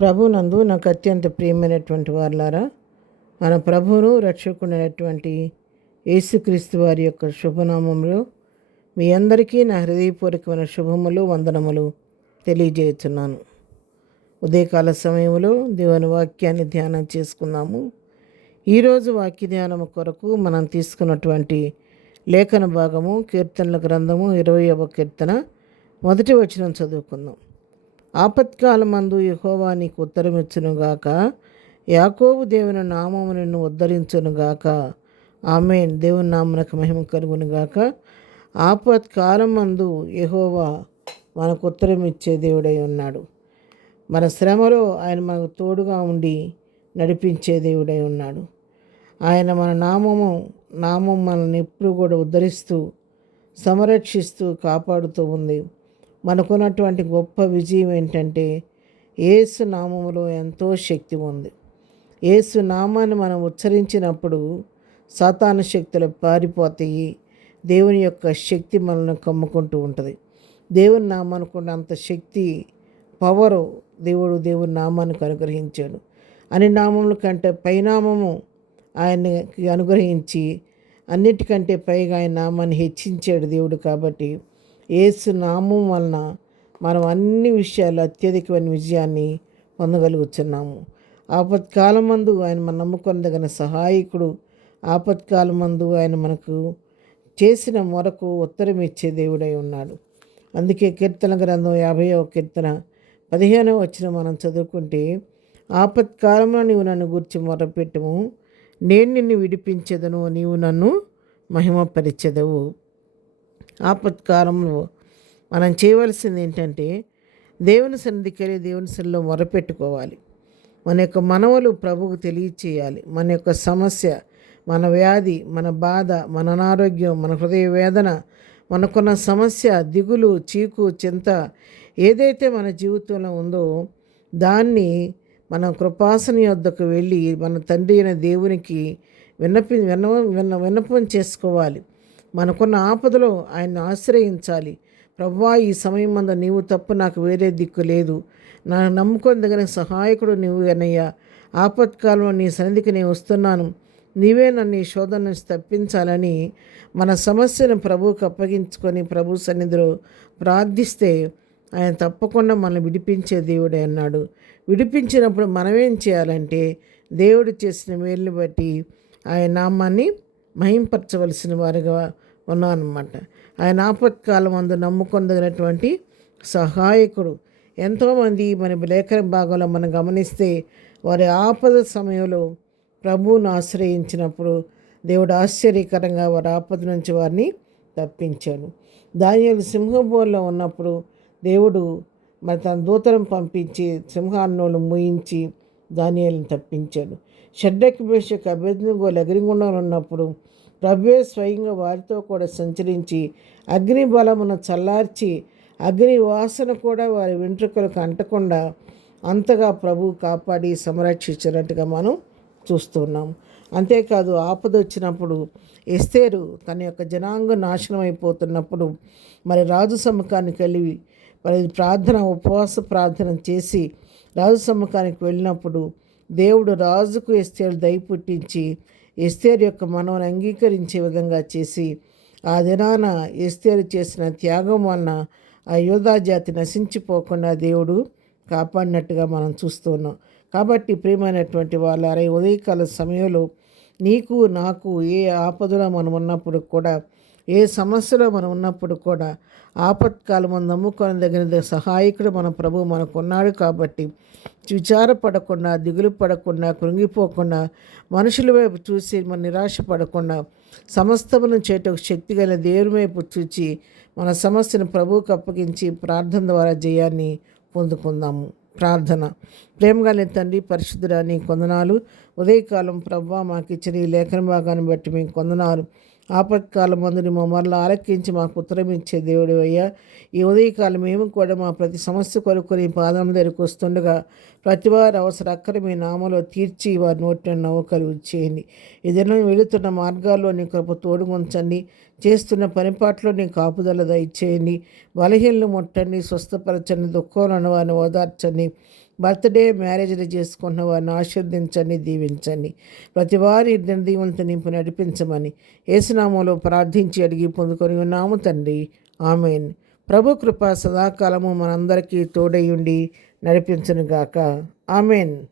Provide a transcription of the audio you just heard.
ప్రభునందు నాకు అత్యంత ప్రియమైనటువంటి వారులారా, మన ప్రభువును రక్షకుడైనటువంటి యేసుక్రీస్తు వారి యొక్క శుభనామంలో మీ అందరికీ నా హృదయపూర్వకమైన శుభములు వందనములు తెలియజేస్తున్నాను. ఉదయకాల సమయంలో దేవుని వాక్యాన్ని ధ్యానం చేసుకున్నాము. ఈరోజు వాక్య ధ్యానం కొరకు మనం తీసుకున్నటువంటి లేఖన భాగము కీర్తనల గ్రంథము 20వ కీర్తన 1వ వచనం చదువుకుందాం. ఆపత్కాలమందు యెహోవా నీకు ఉత్తరమిచ్చునుగాక, యాకోబు దేవుని నామము నిన్ను ఉద్ధరించునుగాక. ఆమేన్. దేవుని నామమునకు మహిమ కలుగునుగాక. ఆపత్కాలమందు యెహోవా మనకు ఉత్తరమిచ్చే దేవుడై ఉన్నాడు. మన శ్రమలో ఆయన మనకు తోడుగా ఉండి నడిపించే దేవుడై ఉన్నాడు. ఆయన మన నామం మనల్ని ఎప్పుడు కూడా ఉద్ధరిస్తూ సంరక్షిస్తూ కాపాడుతూ ఉంది. మనకున్నటువంటి గొప్ప విజయం ఏంటంటే యేసు నామములో ఎంతో శక్తి ఉంది. యేసు నామాన్ని మనం ఉచ్చరించినప్పుడు సాతాను శక్తులు పారిపోతాయి. దేవుని యొక్క శక్తి మనల్ని కమ్ముకుంటూ ఉంటుంది. దేవుని నామానికి అంత శక్తి, పవరు దేవుని నామానికి అనుగ్రహించాడు. అన్ని నామముల కంటే పైనామము ఆయనకి అనుగ్రహించి అన్నిటికంటే పైగా ఆయన నామాన్ని హెచ్చించాడు దేవుడు. కాబట్టి యేసు నామం వలన మనం అన్ని విషయాలు అత్యధికమైన విజయాన్ని పొందగలుగుతున్నాము. ఆపత్కాలమందు ఆయన మనం నమ్ముకొనదగిన సహాయకుడు. ఆపత్కాలమందు ఆయన మనకు చేసిన మొరకు ఉత్తరం ఇచ్చే దేవుడై ఉన్నాడు. అందుకే కీర్తన గ్రంథం 50వ కీర్తన 15వ వచనం మనం చదువుకుంటే, ఆపత్కాలంలో నీవు నన్ను గూర్చి మొరపెట్టుము, నేను నిన్ను విడిపించెదను, నీవు నన్ను మహిమపరిచెదవు. ఆపత్కాలంలో మనం చేయవలసింది ఏంటంటే దేవుని సన్నిధికి వెళ్ళి దేవుని సన్నిధిలో మొరపెట్టుకోవాలి. మన యొక్క మనవలు ప్రభువుకు తెలియచేయాలి. మన యొక్క సమస్య, మన వ్యాధి, మన బాధ, మన అనారోగ్యం, మన హృదయ వేదన, మనకున్న సమస్య, దిగులు, చీకు, చింత ఏదైతే మన జీవితంలో ఉందో దాన్ని మన కృపాసన యొద్దకు వెళ్ళి మన తండ్రి అయిన దేవునికి విన్నపం చేసుకోవాలి. మనకున్న ఆపదలో ఆయన్ని ఆశ్రయించాలి. ప్రభువా, ఈ సమయం మంద నీవు తప్ప నాకు వేరే దిక్కు లేదు, నా నమ్ముకొనదగిన సహాయకుడు నీవు అన్నయ్యా. ఆపత్కాలంలో నీ సన్నిధికి నేను వస్తున్నాను, నీవే నన్ను ఈ శోధన నుంచి తప్పించాలని మన సమస్యను ప్రభువుకు అప్పగించుకొని ప్రభు సన్నిధిలో ప్రార్థిస్తే ఆయన తప్పకుండా మనల్ని విడిపించే దేవుడే అన్నాడు. విడిపించినప్పుడు మనమేం చేయాలంటే దేవుడు చేసిన మేలుని బట్టి ఆయన నామాన్ని మహింపరచవలసిన వారిగా ఉన్నామన్నమాట. ఆయన ఆపత్కాలం అందు నమ్ముకొనదగినటువంటి సహాయకుడు. ఎంతోమంది మన లేఖన భాగంలో మనం గమనిస్తే వారి ఆపద సమయంలో ప్రభువును ఆశ్రయించినప్పుడు దేవుడు ఆశ్చర్యకరంగా వారి ఆపద నుంచి వారిని తప్పించాడు. దానియేలు సింహబోన్లో ఉన్నప్పుడు దేవుడు మరి తన దూతలను పంపించి సింహాన్నోళ్ళు మూయించి దానియేలును తప్పించాడు. షడ్రక్ మేషక్ అబేద్నెగోలు అగ్నిగుండంలో ఉన్నప్పుడు ప్రభువే స్వయంగా వారితో కూడా సంచరించి అగ్ని బలమును చల్లార్చి అగ్ని వాసన కూడా వారి వెంట్రుకలకు అంటకుండా అంతగా ప్రభు కాపాడి సంరక్షించినట్టుగా మనం చూస్తున్నాం. అంతేకాదు ఆపద వచ్చినప్పుడు ఎస్తేరు తన యొక్క జనాంగం నాశనం అయిపోతున్నప్పుడు మరి రాజు సముఖానికి వెళ్ళి మరి ఉపవాస ప్రార్థన చేసి రాజు సముఖానికి వెళ్ళినప్పుడు దేవుడు రాజుకు ఎస్తేరు దయ పుట్టించి ఎస్తేరు యొక్క మనవుని అంగీకరించే విధంగా చేసి ఆ దినాన ఎస్తేరు చేసిన త్యాగం వలన ఆ యోధా జాతి నశించిపోకుండా దేవుడు కాపాడినట్టుగా మనం చూస్తున్నాం. కాబట్టి ప్రియమైనటువంటి వాళ్ళ ఉదయకాల సమయంలో నీకు నాకు ఏ ఆపదలో మనం ఉన్నప్పుడు కూడా, ఏ సమస్యలో మనం ఉన్నప్పుడు కూడా ఆపత్కాలం మనం నమ్ముకొనదగిన సహాయకుడు మన ప్రభు మనకున్నాడు. కాబట్టి విచారపడకుండా, దిగులు పడకుండా, కృంగిపోకుండా, మనుషుల వైపు చూసి మన నిరాశపడకుండా సమస్తమును చేయటకు శక్తి గల దేవుని వైపు చూచి మన సమస్యను ప్రభువుకు అప్పగించి ప్రార్థన ద్వారా జయాన్ని పొందుకుందాము. ప్రార్థన. ప్రేమగానే తండ్రి, పరిశుద్ధుడా, నీ కొందనాలు. ఉదయకాలం ప్రభువా మాకు ఇచ్చిన ఈ లేఖన భాగాన్ని బట్టి మీకు కొందనాలు. ఆపత్కాలం మందుని మమ్మల్ని ఆలకించి మాకు ఉత్తరం ఇచ్చే దేవుడు అయ్యా. ఈ ఉదయకాలం మేము కూడా మా ప్రతి సమస్య కొరకు నీ పాదం దగ్గరకు వస్తుండగా ప్రతి వారి అవసర అక్కర మీ నామలో తీర్చి వారి నోటిని నవ్వుకలు చేయండి. ఈ దినం వెళుతున్న మార్గాల్లో నీ కృప తోడుగుంచండి. చేస్తున్న పనిపాట్లో నీ కాపుదల దయచేయండి. బలహీనలు ముట్టండి, స్వస్థపరచండి, దుఃఖంలో వారిని ఓదార్చండి. బర్త్డే మ్యారేజ్లు చేసుకుంటున్న వారిని ఆశీర్వదించండి, దీవించండి. ప్రతి వారి దీవంతో నింపు నడిపించమని యేసునామంలో ప్రార్థించి అడిగి పొందుకొని ఉన్నాము తండ్రి. ఆమెన్. ప్రభు కృప సదాకాలము మనందరికీ తోడై ఉండి నడిపించునుగాక. ఆమెన్.